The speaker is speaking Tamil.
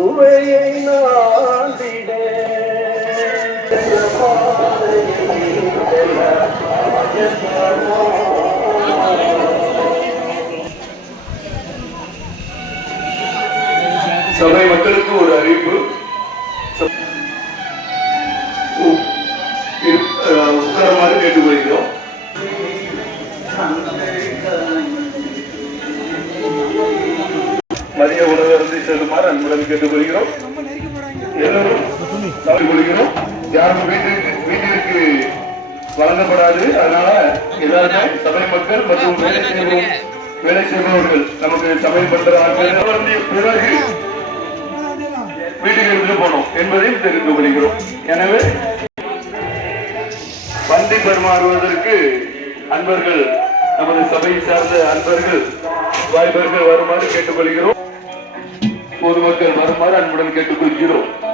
சுவையை நாடிட சபை மக்களுக்கு ஒரு அறிவிப்பு. ச- உ- இரு- கேட்டுக்கொள்கிறோம். உணவு செல்லுமாறு அன்புடன் கேட்டுக்கொள்கிறோம். எல்லோரும் தவறி கொள்கிறோம் யாரும் வீட்டிற்கு வீட்டிற்கு வழங்கப்படாது. அதனால எல்லாருமே சபை மக்கள் மற்றும் வேலை செய்வோம் வேலை செய்பவர்கள் நமக்கு சபை பண்ற பிறகு வீட்டுக்கு எடுத்து போனோம் என்பதையும் தெரிந்து கொள்கிறோம். எனவே பந்தி பரிமாறுவதற்கு அன்பர்கள் நமது சபையை சார்ந்த அன்பர்கள் வாய்ப்பர்கள் வருமாறு கேட்டுக்கொள்கிறோம். பொதுமக்கள் வருமாறு அன்புடன் கேட்டுக்கொள்கிறோம்.